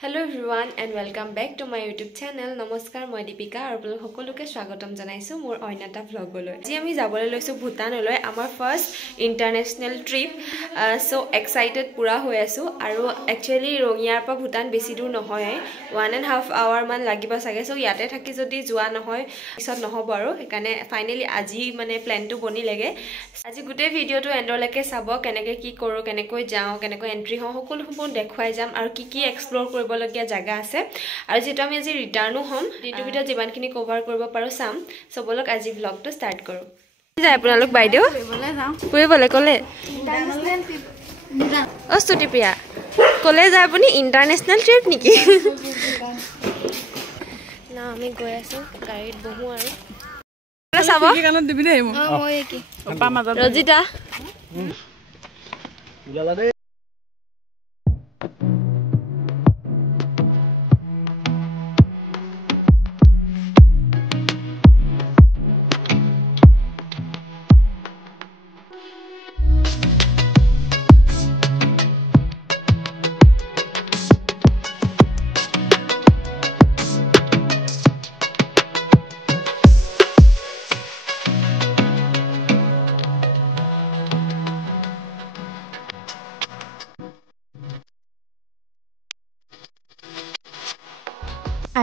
Hello everyone and welcome back to my YouTube channel. Namaskar, moi Deepika aru apnalok hokoloke swagatam janaisu mor oinata vlog loi. Aji ami jabole loisu Bhutan loi amar first international trip. So excited pura hoi asu aru actually Rongiyar pa Bhutan besi dur nohoy 1.5 hour man lagiba sage. So yate thaki jodi joa nohoy pisot nohobo aru ekane finally aji mane plan to boni lege. Aji gute video to end leke sabo keneke ki koru kenekoi jao kenekoi entry ho hokolo hobon dekhwai jam aru ki explore বলগিয়া জায়গা আছে আৰু যেটো আমি আজি ৰিটাৰ্ণো হম দিনটো ভিতৰত যিমানখিনি cover কৰিব পাৰো সাম সো বলক আজি ব্লগটো ষ্টাৰ্ট কৰো যায় আপোনালোক বাইদেউ ফুৰিবলে কলে অ স্তুতিপ্ৰিয়া কলে যায় আপুনি ইন্টাৰনেশনাল ট্ৰিপ নেকি না আমি গৈ আছো গাড়ীত বহো আৰু চাব কি কানত দিবি দেই মই কি ৰজিতা উলালা দে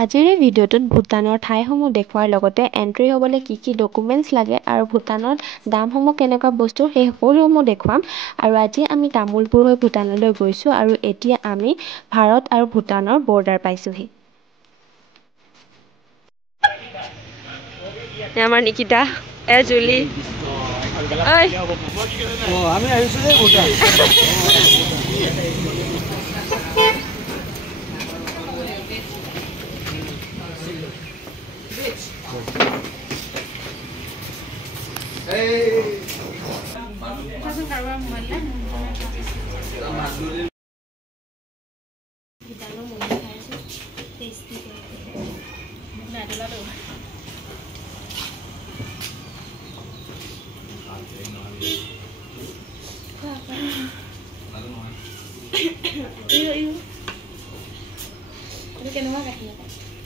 আজিৰ ভিডিঅ'টোত ভুটানৰ ঠাইসমূহ দেখুৱাৰ লগতে এন্ট্ৰি হ'বলৈ কি ডকুমেন্টছ লাগে আৰু ভুটানৰ দামসমূহ কেনেকুৱা বস্তু সেই সকলোসমূহ দেখুৱাম আৰু আজি আমি তামুলপুৰ হৈ ভুটানলৈ গৈছো আৰু এতিয়া আমি ভাৰত আৰু ভুটানৰ বৰ্ডাৰ পাইছোহি আমাৰ নিকিতা এ জুলি ঐ আমি আহিছো যে ভুটান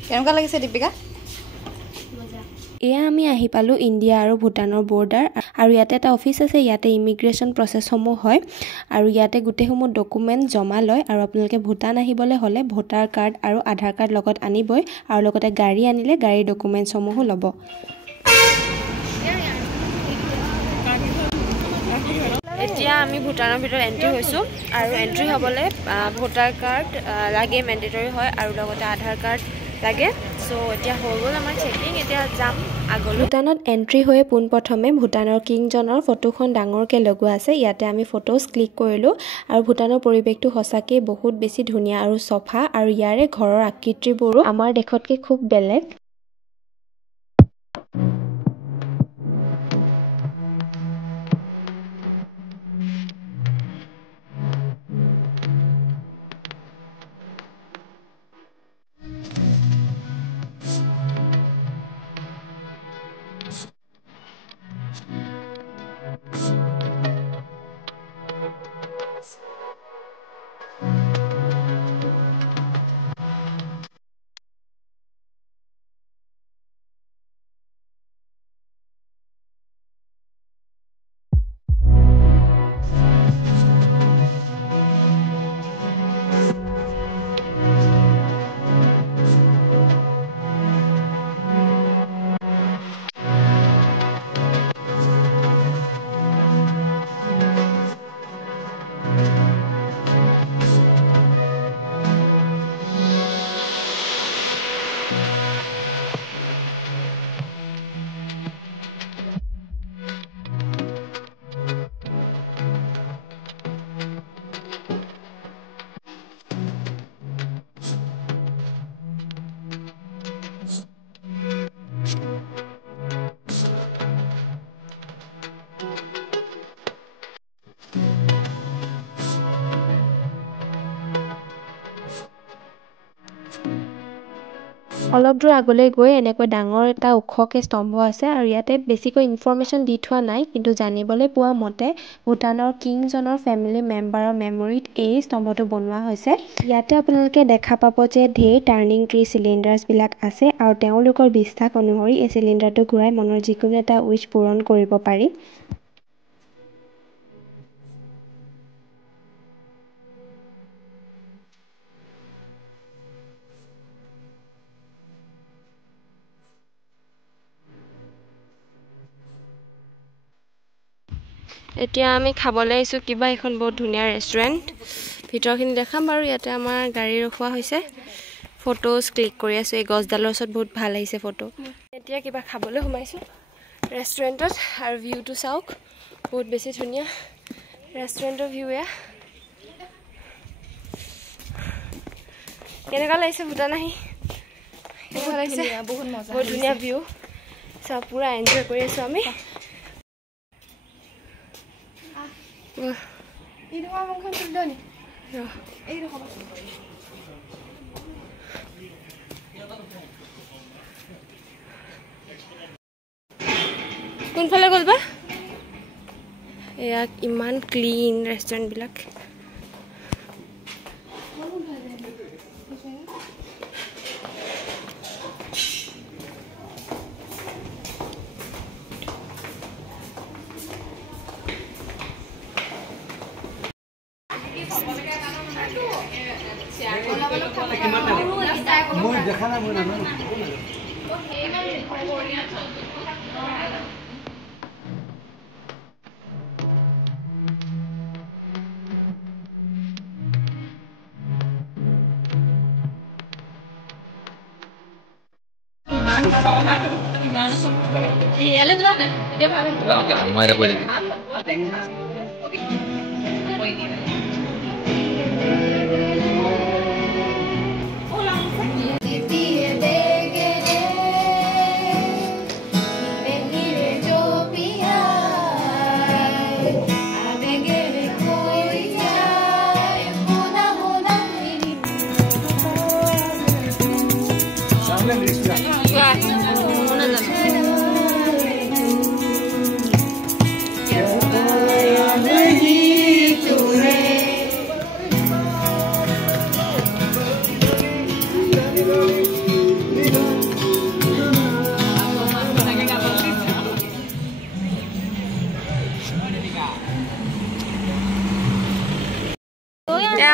কেনেকুৱা লাগিছে দীপিকা এয়া আমি আহি পালো ইন্ডিয়া আৰু ভুটানৰ বৰ্ডাৰ আৰু ইয়াতে এটা অফিচ আছে ইয়াতে ইমিগ্ৰেশ্যন প্ৰসেছসমূহ হয় আৰু ইয়াতে গুটেসমূহ ডকুমেন্ট জমা লয় আৰু আপোনালোকে ভুটান আহিবলৈ হলে ভোটাৰ কাৰ্ড আৰু আধাৰ কাৰ্ড লগত আনিবই আৰু লগতে গাড়ী আনিলে গাড়ী ডকুমেন্টসমূহ ল'ব এতিয়া আমি ভুটানৰ ভিতৰত এন্ট্ৰি হৈছো আৰু এন্ট্ৰি হ'বলৈ ভোটাৰ কাৰ্ড লাগে মেন্ডেটৰি হয় আৰু লগতে আধাৰ কাৰ্ড লাগে সো এতিয়া হৈ গ'ল আমাৰ চেকিং এতিয়া যাম আগলৈ ভুটানত এন্ট্ৰি হৈ পোনপ্ৰথমে ভুটানৰ কিংজনৰ ফটোখন ডাঙৰকে লগোৱা আছে ইয়াতে আমি ফটোজ ক্লিক কৰিলো আৰু ভুটানৰ পৰিৱেশটো সঁচাকৈ বহুত বেছি ধুনীয়া আৰু সফা আৰু ইয়াৰে ঘৰৰ আকৃতিবোৰো আমাৰ দেশতকৈ খুব বেলেগ অলপ দূৰ আগলৈ গৈ এনেকৈ ডাঙৰ এটা ওখকৈ স্তম্ভ আছে আৰু ইয়াতে বেছিকৈ ইনফৰমেশ্যন দি থোৱা নাই, কিন্তু জানিবলৈ পোৱা মতে ভূটানৰ কিংজনৰ ফেমিলি মেম্বাৰৰ মেমৰিত এই স্তম্ভটো বনোৱা হৈছে। ইয়াতে আপোনালোকে দেখা পাব যে ঢেৰ টাৰ্ণিং ট্ৰী চিলিণ্ডাৰ্ছবিলাক আছে আৰু তেওঁলোকৰ বিশ্বাস অনুসৰি এই চিলিণ্ডাৰটো ঘূৰাই মনৰ যিকোনো এটা উইচ পূৰণ কৰিব পাৰি। এতিয়া আমি খাবলৈ আহিছোঁ কিবা এখন বহুত ধুনীয়া ৰেষ্টুৰেণ্ট। ভিতৰখিনি দেখাম বাৰু। ইয়াতে আমাৰ গাড়ী ৰখোৱা হৈছে, ফটোজ ক্লিক কৰি আছোঁ। এই গছডালৰ ওচৰত বহুত ভাল আহিছে ফটো। এতিয়া কিবা খাবলৈ সোমাইছোঁ ৰেষ্টুৰেণ্টত আৰু ভিউটো চাওক, বহুত বেছি ধুনীয়া ৰেষ্টুৰেণ্টৰ ভিউ। এয়া কেনেকুৱা লাগিছে ভূটান আহি? কেনেকুৱা লাগিছে? বহুত ধুনীয়া ভিউ চাওক, পূৰা এনজয় কৰি আছোঁ আমি। কোনফালে গ'ল বা? এয়া ইমান ক্লিন ৰেষ্টুৰেণ্টবিলাক।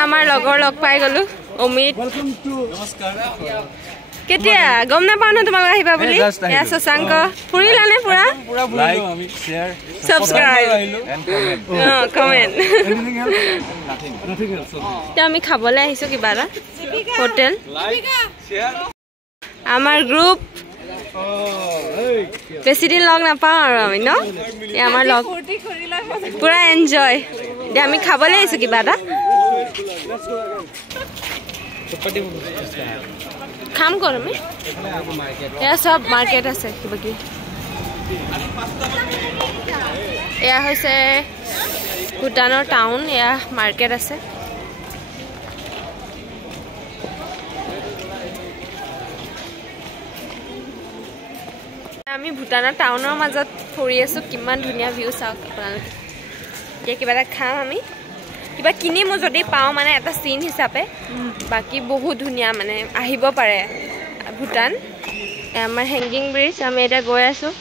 আমাৰ লগৰ লগ পাই গলো, অমিত। কেতিয়া গম নাপাওঁ ন তোমালোক আহিবা বুলি। এয়া শশাংক। ফুৰিলানে পুৰা? Subscribe comment. এতিয়া আমি খাবলৈ আহিছোঁ কিবা এটা হোটেল। আমাৰ গ্ৰুপ বেছি দিন লগ নাপাওঁ আৰু আমি ন। আমাৰ লগ পুৰা এনজয়। এতিয়া আমি খাবলৈ আহিছোঁ কিবা এটা। খাম ক'ত আমি? এয়া চব মাৰ্কেট আছে কিবা কিবি। এয়া হৈছে ভূটানৰ টাউন, এয়া মাৰ্কেট আছে। আমি ভূটানৰ টাউনৰ মাজত ফুৰি আছোঁ। কিমান ধুনীয়া ভিউ চাওক আপোনালোকে। এতিয়া কিবা এটা খাম আমি, কিবা কিনিমো যদি পাওঁ, মানে এটা চিন হিচাপে। বাকী বহুত ধুনীয়া, মানে আহিব পাৰে ভূটান। আমাৰ হেংগিং ব্ৰিজ, আমি এতিয়া গৈ আছোঁ।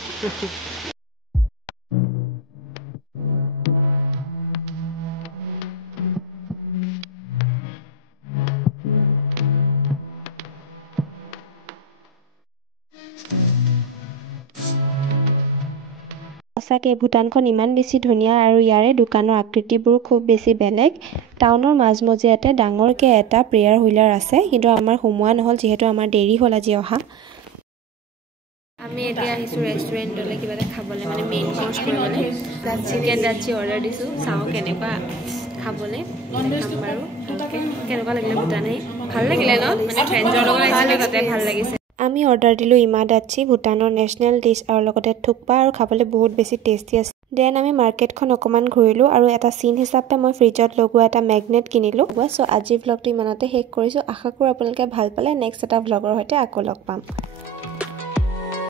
সঁচাকৈ ভূটানখন ইমান বেছি ধুনীয়া আৰু ইয়াৰে দোকানৰ আকৃতিবোৰো খুব বেছি বেলেগ। টাউনৰ মাজমজিয়াতে ডাঙৰকৈ এটা প্ৰেয়াৰ হুইলাৰ আছে, কিন্তু আমাৰ সোমোৱা নহ'ল যিহেতু আমাৰ দেৰি হ'ল আজি অহা। আমি এতিয়া আহিছোঁ ৰেষ্টুৰেণ্টলৈ কিবা এটা খাবলৈ, মানে মেইন কৰ্চ কৰিবলৈ। চিকেন দাচ্ছি অৰ্ডাৰ দিছোঁ, চাওঁ কেনেকুৱা খাবলৈ। খাম বাৰু। কেনেকুৱা লাগিলে ভূটান আহি? ভাল লাগিলে ন, মানে ফ্ৰেণ্ডৰ লগত আহিছিলোঁ তাতে ভাল লাগিছে। আমি অৰ্ডাৰ দিলোঁ ইমা দাচ্ছি, ভূটানৰ নেশ্যনেল ডিছ, আৰু লগতে থুকপা, আৰু খাবলৈ বহুত বেছি টেষ্টি আছে। দেন আমি মাৰ্কেটখন অকণমান ঘূৰিলোঁ আৰু এটা চিন হিচাপে মই ফ্ৰিজত লগোৱা এটা মেগনেট কিনিলোঁ। চ' আজিৰ ভ্লগটো ইমানতে শেষ কৰিছোঁ। আশা কৰোঁ আপোনালোকে ভাল পালে। নেক্সট এটা ভ্লগৰ সৈতে আকৌ লগ পাম।